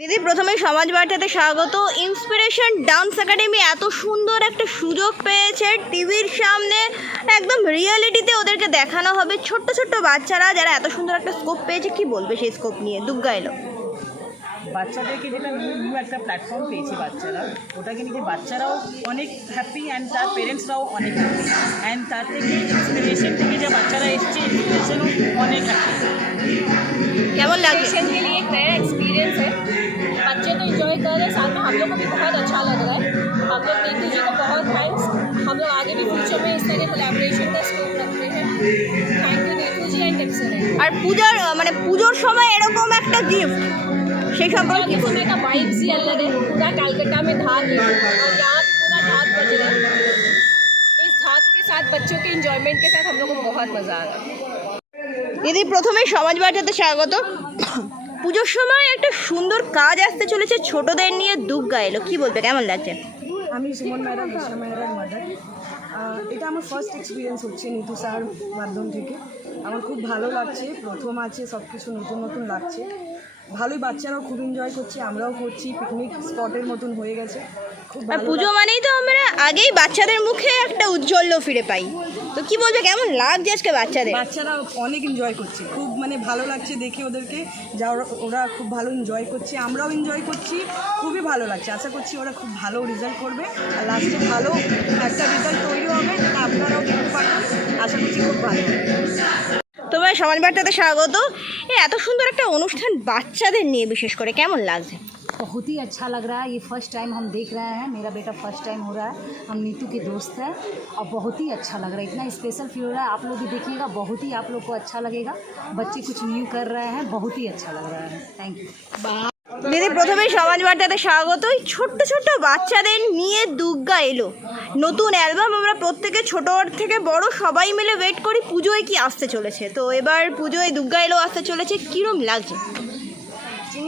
দিদি প্রথমে সমাজ বার্তাতে স্বাগত। ইন্সপিরেশন ডান্স একাডেমি এত সুন্দর একটা সুযোগ পেয়েছে। টিভির সামনে একদম রিয়েলিটিতে ওদেরকে দেখানো হবে। ছোট্ট ছোট্ট বাচ্চারা যারা এত সুন্দর একটা স্কোপ পেয়েছে কি বলবে সেই স্কোপ নিয়ে? দুর্গা এলো। বাচ্চাদেরকে যেটা নিউ নিউ একটা প্ল্যাটফর্ম পেয়েছে বাচ্চারা ওটাকে নিয়ে বাচ্চারাও অনেক হ্যাপি অ্যান্ড তার পেরেন্টসরাও অনেক হ্যাপি অ্যান্ড তার থেকে ইন্সপিরেশন বাচ্চারা এসছে ইন্সপিরেশনও অনেক হ্যাপি কেমন লাগছে स्टेशन के लिए एक नया एक्सपीरियंस है बच्चे तो इन्जॉय कर रहे हैं साथ में हम लोग को भी बहुत अच्छा लग रहा है हम लोग नीतू जी को बहुत थैंक्स हम लोग आगे भी फ्यूचर में इस तरह के कोलेबोरेशन का स्कोप रखते हैं thank you Neetu ji and टिप्सर আর পূজার মানে পুজোর সময় এরকম একটা গিফট সেই সম্পর্কে কি के বলবে समय का वाइब्स ही अलग है पूरा कलकत्ता में धाक है और यहाँ भी पूरा धाक बज रहा है इस धाक के साथ बच्चों के इंजॉयमेंट के साथ हम लोग को बहुत मज़ा आ रहा है দিদি প্রথমে সমাজ বার্তাতে স্বাগত পুজোর সময় একটা সুন্দর কাজ আসতে চলেছে ছোটদের নিয়ে দুর্গা এলো কি বলবে কেমন লাগছে আমি সুমন মেহরা কৃষ্ণা মেহরার মাদার এটা আমার ফার্স্ট এক্সপিরিয়েন্স হচ্ছে নিতু স্যার মাধ্যম থেকে আমার খুব ভালো লাগছে প্রথম আছে সব কিছু নতুন নতুন লাগছে ভালোই বাচ্চারাও খুব এনজয় করছে আমরাও করছি পিকনিক স্পটের মতন হয়ে গেছে খুব আর পুজো মানেই তো আমরা আগেই বাচ্চাদের মুখে একটা উজ্জ্বল্য ফিরে পাই। তো কি বলবে কেমন লাগছে আজকে বাচ্চাদের? বাচ্চারা অনেক এনজয় করছে। খুব মানে ভালো লাগছে দেখে ওদেরকে যা ওরা- খুব ভালো এনজয় করছে আমরাও এনজয় করছি খুবই ভালো লাগছে। আশা করছি ওরা খুব ভালো রেজাল্ট করবে। আর লাস্টে ভালো একটা রেজাল্ট তৈরি হবে আপনারাও দেখতে পাবেন আশা করছি খুব ভালো তোমার সমাজ বার্তাতে স্বাগত। এই এত সুন্দর একটা অনুষ্ঠান বাচ্চাদের নিয়ে বিশেষ করে কেমন লাগছে? बहुत ही अच्छा लग रहा है ये फर्स्ट टाइम हम देख रहे हैं मेरा बेटा फर्स्ट टाइम हो रहा है हम नीतू के दोस्त हैं और बहुत ही अच्छा लग रहा है इतना स्पेशल फील हो रहा है आप लोग भी देखिएगा बहुत ही आप लोग को अच्छा लगेगा बच्चे कुछ न्यू कर रहे हैं बहुत ही अच्छा लग रहा है थैंक यू দিদি প্রথমেই সমাজ বার্তাতে স্বাগত এই ছোট্ট ছোট্ট বাচ্চাদের নিয়ে দুর্গা এলো নতুন অ্যালবাম আমরা প্রত্যেকে ছোট থেকে বড় সবাই মিলে ওয়েট করি পুজোয় কি আসতে চলেছে তো এবার পুজোয় দুর্গা এলো আসতে চলেছে কীরম লাগছে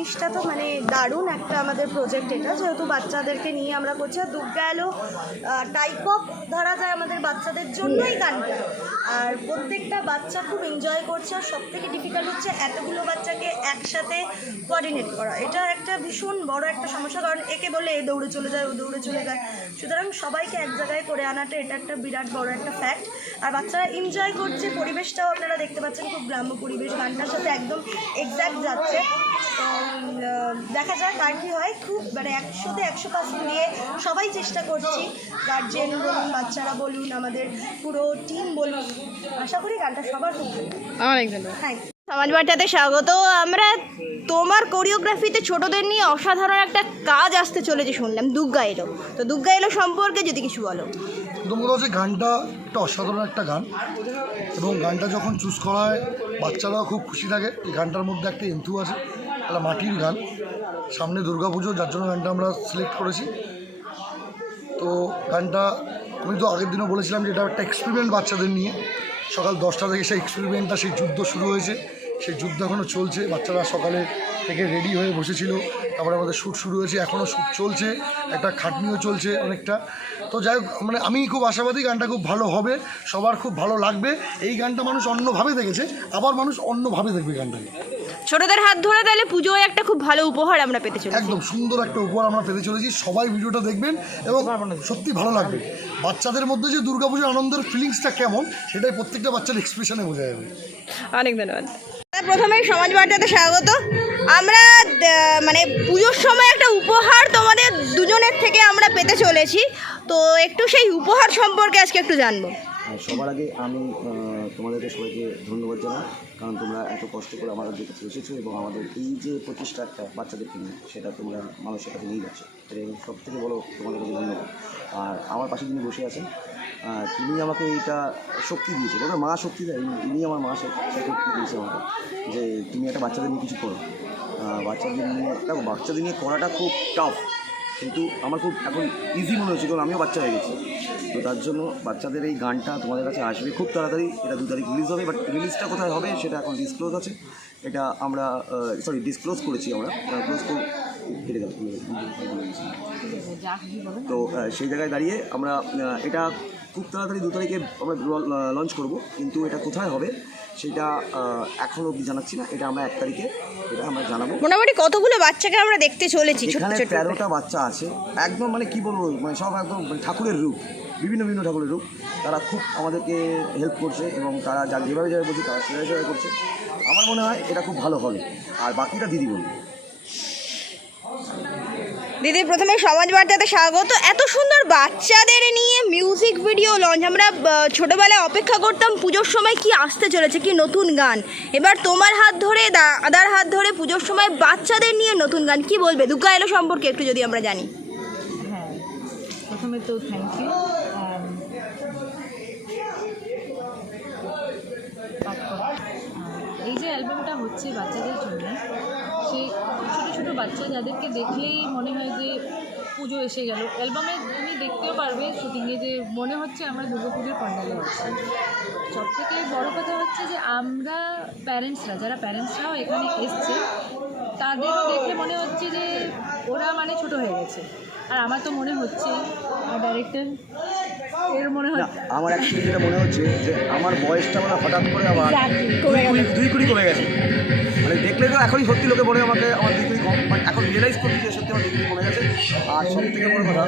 জিনিসটা তো মানে দারুণ একটা আমাদের প্রজেক্ট এটা। যেহেতু বাচ্চাদেরকে নিয়ে আমরা করছি, আর দুর্গা এলো টাইপ অফ ধরা যায় আমাদের বাচ্চাদের জন্যই গানটা। আর প্রত্যেকটা বাচ্চা খুব এনজয় করছে, আর সব থেকে ডিফিকাল্ট হচ্ছে এতগুলো বাচ্চাকে একসাথে কোঅর্ডিনেট করা। এটা একটা ভীষণ বড় একটা সমস্যা, কারণ একে বলে এ দৌড়ে চলে যায়, ও দৌড়ে চলে যায়। সুতরাং সবাইকে এক জায়গায় করে আনাটা এটা একটা বিরাট বড় একটা ফ্যাক্ট আর বাচ্চারা এনজয় করছে, পরিবেশটাও আপনারা দেখতে পাচ্ছেন, খুব গ্রাম্য পরিবেশ, গানটার সাথে একদম এক্স্যাক্ট যাচ্ছে। দেখা যাক আর কি হয়। খুব মানে একশোতে একশো পার্সেন্ট দিয়ে সবাই চেষ্টা করছি। গার্জেন বলুন বাচ্চারা বলুন আমাদের পুরো টিম বলুন। আশা করি গানটা সবার খুব ভালো অনেক ধন্যবাদ থ্যাংক স্বাগত। আমরা তোমার কোরিওগ্রাফিতে ছোটদের নিয়ে অসাধারণ একটা কাজ আসতে চলেছে শুনলাম দুর্গা এলো। তো দুর্গা এলো সম্পর্কে যদি কিছু বলো। প্রথম কথা হচ্ছে গানটা একটা অসাধারণ একটা গান। এবং গানটা যখন চুজ করা হয় বাচ্চারাও খুব খুশি থাকে। এই গানটার মধ্যে একটা এন্থু আছে। একটা মাটির গান। সামনে দুর্গাপুজো যার জন্য গানটা আমরা সিলেক্ট করেছি। তো গানটা আমি তো আগের দিনও বলেছিলাম যে এটা একটা এক্সপেরিমেন্ট বাচ্চাদের নিয়ে। সকাল দশটা থেকে সেই এক্সপেরিমেন্টটা সেই যুদ্ধ শুরু হয়েছে। সেই যুদ্ধ এখনও চলছে। বাচ্চারা সকালে থেকে রেডি হয়ে বসেছিল। তারপরে আমাদের শ্যুট শুরু হয়েছে। এখনও শ্যুট চলছে। একটা খাটনিও চলছে অনেকটা। তো যাই হোক মানে আমি খুব আশাবাদী গানটা খুব ভালো হবে। সবার খুব ভালো লাগবে। এই গানটা মানুষ অন্যভাবে দেখেছে। আবার মানুষ অন্যভাবে দেখবে গানটাকে। ছোটদের হাত ধরে তাহলে পুজোয় একটা খুব ভালো উপহার আমরা পেতে চলেছি। একদম সুন্দর একটা উপহার আমরা পেতে চলেছি। সবাই ভিডিওটা দেখবেন এবং সত্যি ভালো লাগবে। বাচ্চাদের মধ্যে যে দুর্গাপুজোর আনন্দের ফিলিংসটা কেমন সেটাই প্রত্যেকটা বাচ্চার এক্সপ্রেশনে বোঝা যাবে। অনেক ধন্যবাদ। প্রথমেই সমাজ বার্তাতে স্বাগত। আমরা মানে পুজোর সময় একটা উপহার তোমাদের দুজনের থেকে আমরা পেতে চলেছি। তো একটু সেই উপহার সম্পর্কে আজকে একটু জানব। সবার আগে আমি তোমাদেরকে সবাইকে ধন্যবাদ জানাই। কারণ তোমরা এত কষ্ট করে আমাদের কাছে এসেছ এবং আমাদের এই যে প্রচেষ্টাটা বাচ্চাদেরকে নিয়ে, সেটা তোমরা মানুষের কাছে নিয়ে যাচ্ছ। এবং সব থেকে বড় তোমাদের কাছে ধন্যবাদ। আর আমার পাশে যিনি বসে আছেন তিনি আমাকে এইটা শক্তি দিয়েছে। ওটা মা শক্তি দেয় ইনি- আমার মা শক্তি দিয়েছে আমাকে, যে তুমি একটা বাচ্চাদের নিয়ে কিছু করো। বাচ্চাদের নিয়ে দেখো, বাচ্চাদের নিয়ে করাটা খুব টাফ কিন্তু আমার খুব এখন ইজি মনে হচ্ছে, কারণ আমিও বাচ্চা হয়ে গেছি। তো তার জন্য বাচ্চাদের এই গানটা তোমাদের কাছে আসবে খুব তাড়াতাড়ি। এটা দু তারিখ রিলিজ হবে বাট রিলিজটা কোথায় হবে সেটা এখন ডিসক্লোজ আছে। এটা আমরা সরি ডিসক্লোজ করেছি আমরা। ক্লোজ কেটে গেল তো সেই জায়গায় দাঁড়িয়ে আমরা এটা খুব তাড়াতাড়ি দু তারিখে আমরা লঞ্চ করব, কিন্তু এটা কোথায় হবে সেটা এখনও অবধি জানাচ্ছি না। এটা আমরা এক তারিখে এটা আমরা জানাব। মোটামুটি কতগুলো বাচ্চাকে আমরা দেখতে চলেছি এখানে তেরোটা বাচ্চা আছে। একদম মানে কি বলব মানে সব একদম মানে ঠাকুরের রূপ বিভিন্ন বিভিন্ন ঠাকুরের রূপ। তারা খুব আমাদেরকে হেল্প করছে এবং তারা যা যেভাবে যেভাবে বলছে তারা সেভাবে সেভাবে করছে। আমার মনে হয় এটা খুব ভালো হবে। আর বাকিটা দিদি বলবে। দিদি, প্রথমে সমাজ বার্তাতে স্বাগত। এত সুন্দর বাচ্চাদের নিয়ে মিউজিক ভিডিও লঞ্চ আমরা ছোটোবেলায় অপেক্ষা করতাম, পুজোর সময় কি আসতে চলেছে, কি নতুন গান? এবার তোমার হাত ধরে দাদার হাত ধরে পুজোর সময় বাচ্চাদের নিয়ে নতুন গান। কি বলবে? দুর্গা এলো সম্পর্কে একটু যদি আমরা জানি। হ্যাঁ প্রথমে তো থ্যাংক ইউ এই যে অ্যালবামটা হচ্ছে বাচ্চাদের জন্য বাচ্চা যাদেরকে দেখলেই মনে হয় যে পুজো এসে গেল। অ্যালবামে তুমি দেখতেও পারবে শুটিংয়ে যে মনে হচ্ছে আমরা দুর্গা পুজোর প্যান্ডালে আছি। সব থেকে বড় কথা হচ্ছে যে আমরা প্যারেন্টসরা যারা প্যারেন্টসরাও এখানে এসছে তাদেরও দেখে মনে হচ্ছে যে ওরা মানে ছোট হয়ে গেছে। আর আমার তো মনে হচ্ছে আর ডাইরেক্টর এর মনে হচ্ছে আমার অ্যাকচুয়ালি যেটা মনে হচ্ছে যে আমার বয়সটা মানে হঠাৎ করে আবার দুই কুড়ি কমে গেছে। দেখলে তো এখনই সত্যি লোকে বলে আমাকে, আমার কুড়ি কম বাট এখন রিয়েলাইজ করছি যে সত্যি আমার কুড়ি কমে গেছে। আর সব থেকে বড় কথা,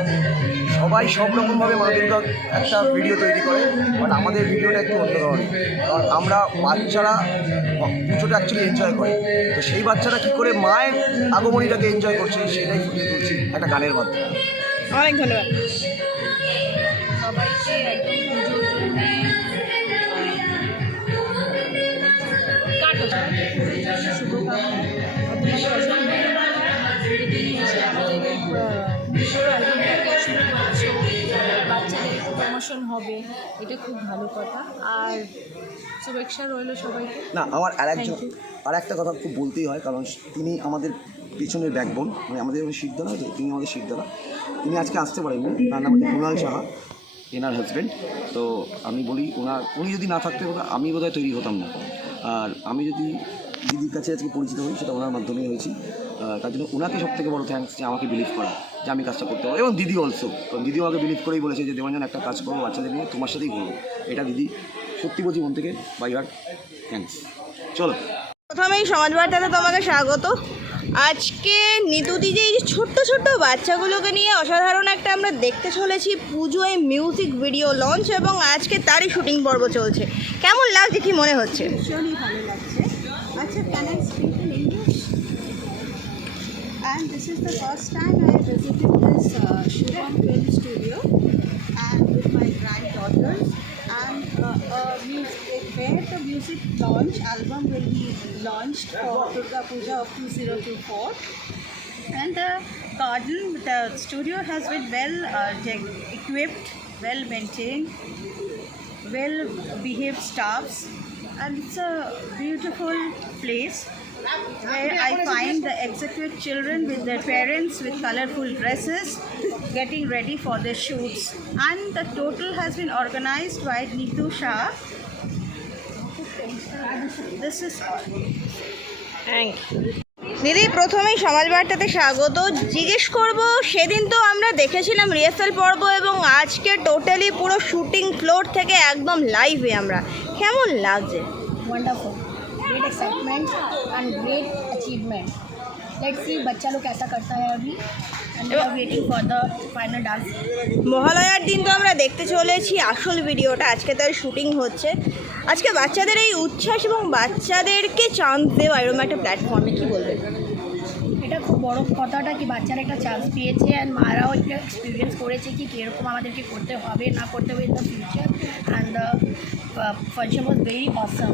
সবাই সব রকমভাবে মা একটা ভিডিও তৈরি করে বাট আমাদের ভিডিওটা একটু অন্য ধরনের কারণ আমরা বাচ্চারা পুজোটা অ্যাকচুয়ালি এনজয় করে। তো সেই বাচ্চারা কী করে মায়ের আগমনীটাকে এনজয় করছে, সেটাই ফুটিয়ে তুলছি একটা গানের মাধ্যমে। অনেক ধন্যবাদ। বাচ্চাদের প্রমোশন হবে এটা খুব ভালো কথা। আর শুভেচ্ছা রইল সবাইকে। না আমার আর একজন আর একটা কথা খুব বলতেই হয় কারণ তিনি আমাদের পিছনের ব্যাকবোন মানে আমাদের শিখদানা তো তিনি আমাদের শিখদানা তিনি আজকে আসতে পারেননি তার নাম হচ্ছে কুণাল সাহা এনার হাজব্যান্ড তো আমি বলি ওনার উনি যদি না থাকতে হতো আমি বোধহয় তৈরি হতাম না। আর আমি যদি দিদির কাছে আজকে পরিচিত হই সেটা ওনার মাধ্যমেই হয়েছি। তার জন্য ওনাকে সব থেকে বড় থ্যাঙ্কস যে আমাকে বিলিভ করা যে আমি কাজটা করতে পারব এবং দিদি অলসো কারণ দিদিও আমাকে বিলিভ করেই বলেছে যে দেবাঞ্জন একটা কাজ করব বাচ্চাদের নিয়ে তোমার সাথেই করব এটা দিদি সত্যি বলছি মন থেকে বাই হার্ট থ্যাঙ্কস চলো। প্রথমেই সমাজ বার্তাতে তোমাকে স্বাগত। আজকে নিতুদি যে এই যে ছোট্ট ছোট্ট বাচ্চাগুলোকে নিয়ে অসাধারণ একটা আমরা দেখতে চলেছি পুজোয় মিউজিক ভিডিও লঞ্চ এবং আজকে তারই শুটিং পর্ব চলছে। কেমন লাগছে কি মনে হচ্ছে? ভীষণই ভালো লাগছে। Can I speak in English. And this is the first time I visited this uh, Shivam Film Studio and with my granddaughters. And uh, uh, music, where the music launch album will be launched for Durga Puja of 2024. And the garden, the studio has been well uh, equipped, well maintained, well behaved staffs and it's a beautiful place where I find the executed children with their parents with colorful dresses getting ready for their shoots. And the total has been organized by Nitu Shah. This is all. Thank you. দিদি প্রথমেই সমাজ বার্তাতে স্বাগত জিজ্ঞেস করব সেদিন তো আমরা দেখেছিলাম রিহার্সাল পর্ব এবং আজকে টোটালি পুরো শুটিং ফ্লোর থেকে একদম লাইভে আমরা কেমন লাগছে wonderful great excitement and great achievement let's see बच्चा लोग कैसा करता है अभी and we are waiting for the final dance মহালয়ার দিন তো আমরা দেখতে চলেছি আসল ভিডিওটা আজকে তার শুটিং হচ্ছে আজকে বাচ্চাদের এই উচ্ছ্বাস এবং বাচ্চাদেরকে চান্স দেওয়া এরকম একটা প্ল্যাটফর্মে কি বলবেন এটা খুব বড় কথাটা কি বাচ্চারা একটা চান্স পেয়েছে অ্যান্ড মারাও একটা এক্সপিরিয়েন্স করেছে কি কীরকম আমাদেরকে করতে হবে না করতে হবে in the future and the function was very awesome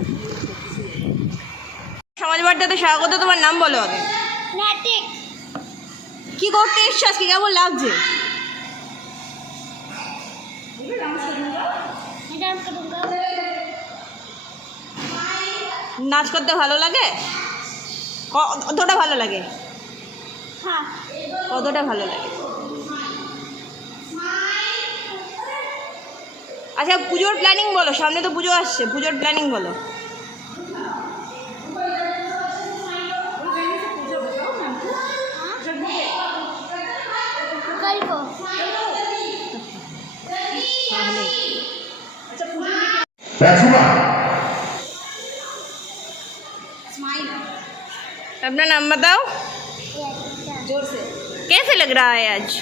সমাজ বার্তাতে স্বাগত তোমার নাম বলো আগে। কি করতে এসছো আজকে? কেমন লাগছে? নাচ করতে ভালো লাগে? কতটা ভালো লাগে? কতটা ভালো লাগে? আচ্ছা পুজোর প্ল্যানিং বলো সামনে তো পুজো আসছে পুজোর প্ল্যানিং বলো। अपना नाम बताओ। ज़ोर से कैसे लग रहा है आज?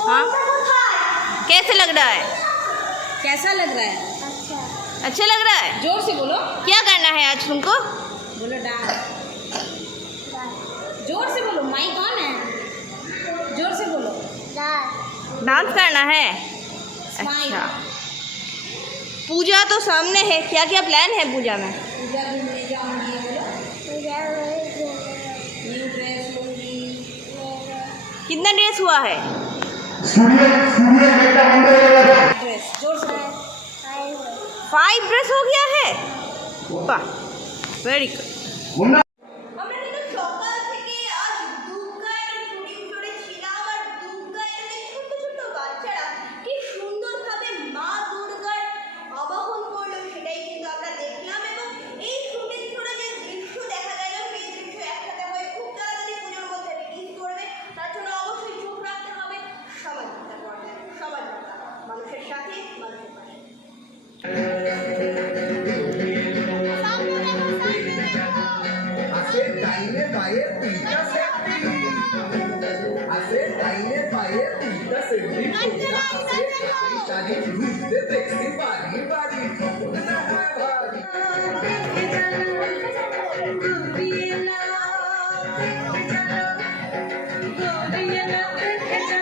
हाँ। कैसे लग रहा है? कैसा लग रहा है? अच्छा अच्छा लग रहा है? ज़ोर से बोलो। क्या करना है आज तुमको? बोलो डांस। ज़ोर से बोलो माइक कौन है? ज़ोर से बोलो। डांस करना है? अच्छा। पूजा तो सामने है। क्या क्या प्लान है पूजा में? पूजा घूमने जाऊँगी बोलो न्यू ड्रेस कितना ड्रेस हुआ है? ड्रेस ज़ोर से फाइव ड्रेस हो गया है? वाह वेरी गुड শাড়ি ঘুরতে দেখছি বাড়ি বাড়ি না হয় ভারী Go,